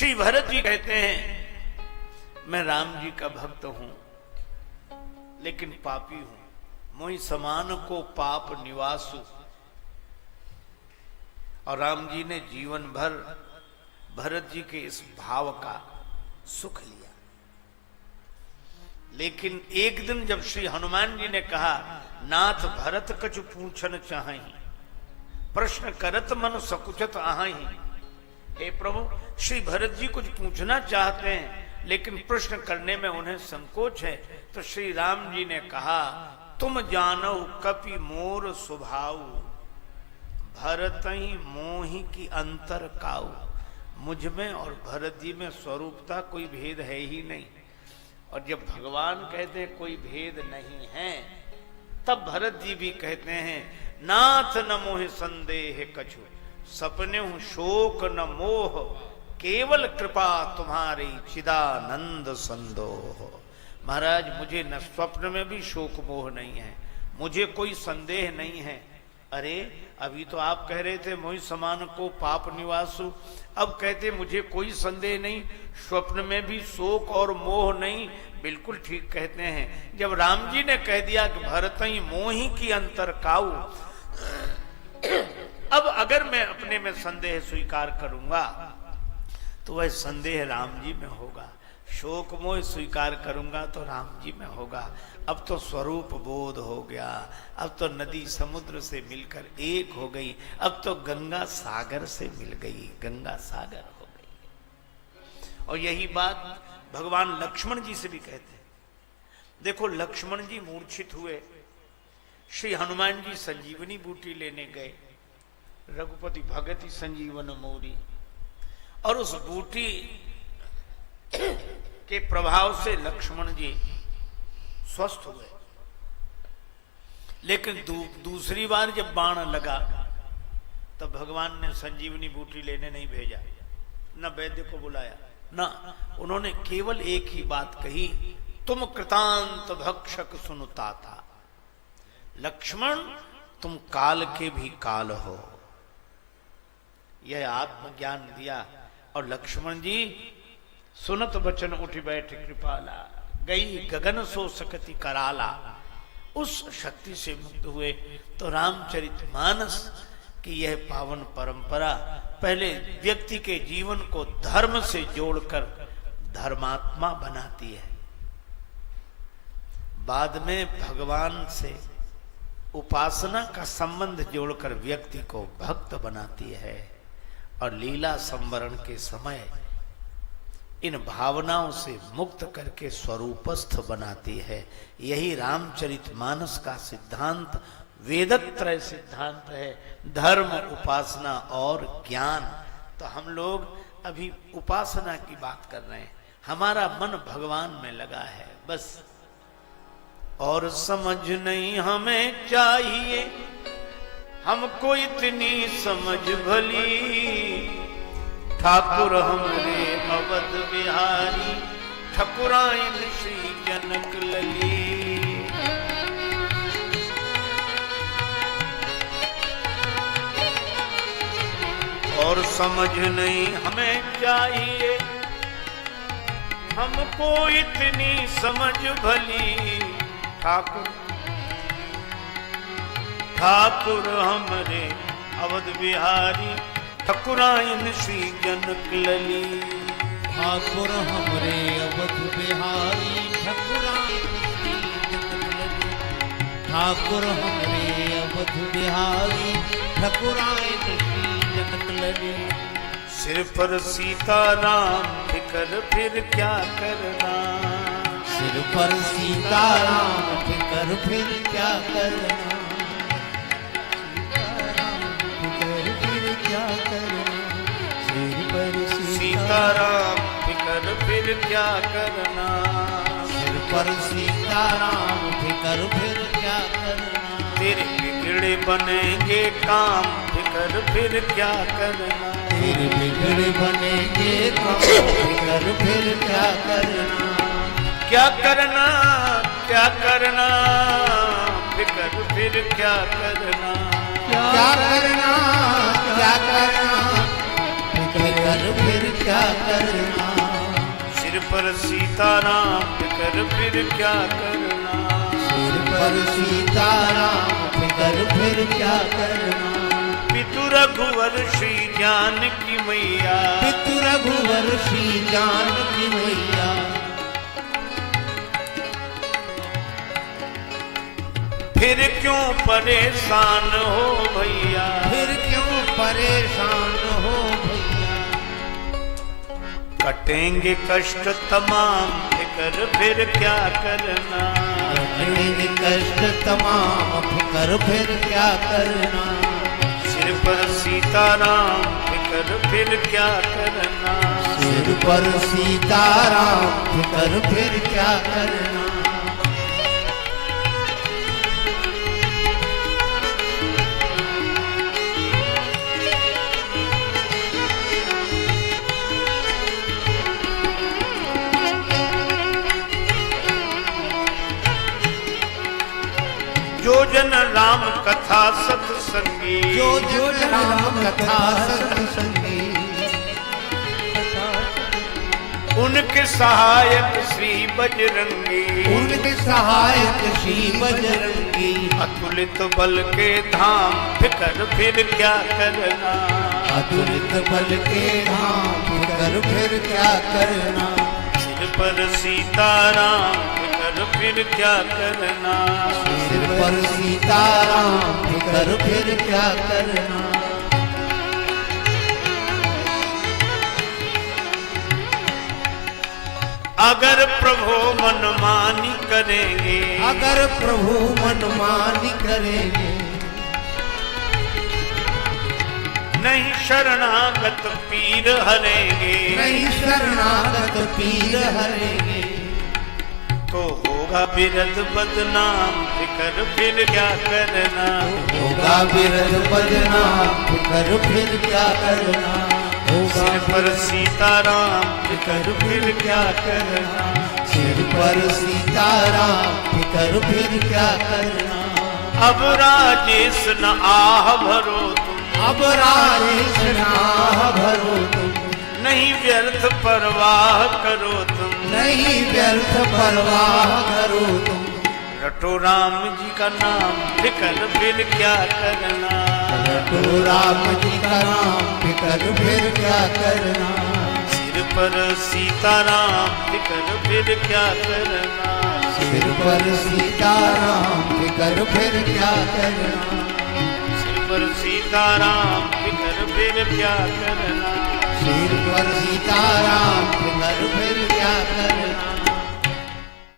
श्री भरत जी कहते हैं मैं राम जी का भक्त हूं लेकिन पापी हूं, मोहि समान को पाप निवासु। और राम जी ने जीवन भर भरत जी के इस भाव का सुख लिया। लेकिन एक दिन जब श्री हनुमान जी ने कहा नाथ भरत कछु पूछन चाहि, प्रश्न करत मन सकुचत आहि। हे प्रभु, श्री भरत जी कुछ पूछना चाहते हैं लेकिन प्रश्न करने में उन्हें संकोच है। तो श्री राम जी ने कहा तुम जानो कपि मोर स्वभाव, भरत ही मोहि की अंतर काऊ। मुझ में और भरत जी में स्वरूपता कोई भेद है ही नहीं। और जब भगवान कहते हैं कोई भेद नहीं है, तब भरत जी भी कहते हैं नाथ न मोह संदेह कछु, सपने हूं शोक न मोह, केवल कृपा तुम्हारी चिदानंद संदोह। महाराज मुझे न स्वप्न में भी शोक मोह नहीं है, मुझे कोई संदेह नहीं है। अरे अभी तो आप कह रहे थे मोहि समान को पाप निवासु, अब कहते मुझे कोई संदेह नहीं, स्वप्न में भी शोक और मोह नहीं। बिल्कुल ठीक कहते हैं। जब राम जी ने कह दिया कि भरत ही मोहि की अंतर काऊ, अब अगर मैं अपने में संदेह स्वीकार करूंगा तो वह संदेह राम जी में होगा, शोक मोह स्वीकार करूंगा तो राम जी में होगा। अब तो स्वरूप बोध हो गया, अब तो नदी समुद्र से मिलकर एक हो गई, अब तो गंगा सागर से मिल गई, गंगा सागर हो गई। और यही बात भगवान लक्ष्मण जी से भी कहते हैं। देखो लक्ष्मण जी मूर्छित हुए, श्री हनुमान जी संजीवनी बूटी लेने गए, रघुपति भगति संजीवन मोरी, और उस बूटी के प्रभाव से लक्ष्मण जी स्वस्थ हुए। लेकिन दूसरी बार जब बाण लगा तब भगवान ने संजीवनी बूटी लेने नहीं भेजा, न वैद्य को बुलाया, ना, उन्होंने केवल एक ही बात कही, तुम कृतांत भक्षक सुनता था। लक्ष्मण तुम काल के भी काल हो, यह आत्मज्ञान दिया। और लक्ष्मण जी सुनत बचन उठ बैठ कृपाला, गई गगन सो सकति कराला, उस शक्ति से मुक्त हुए। तो रामचरितमानस की यह पावन परंपरा पहले व्यक्ति के जीवन को धर्म से जोड़कर धर्मात्मा बनाती है, बाद में भगवान से उपासना का संबंध जोड़कर व्यक्ति को भक्त बनाती है, और लीला संवरण के समय इन भावनाओं से मुक्त करके स्वरूपस्थ बनाती है। यही रामचरितमानस का सिद्धांत वेदत्रय सिद्धांत है, धर्म, उपासना और ज्ञान। तो हम लोग अभी उपासना की बात कर रहे हैं, हमारा मन भगवान में लगा है बस, और समझ नहीं हमें चाहिए, हमको इतनी समझ भली, ठाकुर हमरे अवध बिहारी, ठकुराइन श्री जनक लली। और समझ नहीं हमें चाहिए, हमको इतनी समझ भली, ठाकुर ठाकुर हमरे अवध बिहारी, ठकुराइन श्री जनक लली। ठाकुर हमरे अवध बिहारी, ठकुराइन श्री जनक लली। ठाकुर हमरे अवध बिहारी, ठकुराइन श्री जनक लली। सिर पर सीताराम फिकर फिर क्या करना, सिर पर सीताराम फिकर फिर क्या करना, सीताराम फिकर फिर क्या करना, सिर पर सीताराम फिकर फिर क्या करना। तेरे बिगड़े बनेंगे काम, फिकर फिर क्या करना, तेरे बिगड़े बनेंगे काम, फिकर फिर क्या करना। क्या करना क्या करना, फिकर फिर क्या करना, क्या करना क्या करना, फिकर फिकर फिर क्या करना। सिर पर सीताराम फिकर फिर क्या करना। सिर पर सीताराम फिकर फिर क्या करना। पितु रघुवर श्री जानकी मैया। पितु रघुवर श्री जानकी मैया। फिर क्यों परेशान हो भैया। फिर क्यों परेशान हो भैया। कटेंगे कष्ट तमाम फिकर फिर क्या करना। कटेंगे कष्ट तमाम फिकर फिर क्या करना। सिर पर सीताराम फिकर फिर क्या करना। सिर पर सीताराम फिकर फिर क्या करना। जो जन राम कथा सत्संगी। जो जन राम कथा सत्संगी। उनके सहायक श्री बजरंगी। उनके सहायक श्री बजरंगी। अतुलित बल के धाम फिकर फिर क्या करना। अतुलित बल के धाम फिकर फिर क्या करना। सिर पर सीताराम फिकर फिर क्या करना। सिर पर सीताराम फिकर फिर क्या करना। अगर प्रभु मनमानी करेंगे। अगर प्रभु मनमानी करेंगे। नहीं शरणागत पीर हरेंगे। नहीं शरणागत पीर हरेंगे। तो होगा बिरद बदनाम फिकर फिर क्या करना। होगा बिरद बदनाम फिकर फिर क्या करना। सिर पर सीताराम फिकर फिर क्या करना। सिर पर सीताराम फिकर फिर क्या करना। अब राजेश न आह भरो तुम। अब राजेश नाह भरो तुम। नहीं व्यर्थ परवाह करो तुम। नहीं व्यर्थ परवाह करो तुम। रटो राम जी का नाम फिकर फिर क्या करना। रटो राम जी का नाम फिकर फिर क्या करना। सिर पर सीताराम फिकर फिर क्या करना। सिर पर सीताराम फिकर फिर क्या करना। सिर पर सीताराम फिकर फिर क्या करना। सिर पर सीताराम फिकर फिर क्या करना।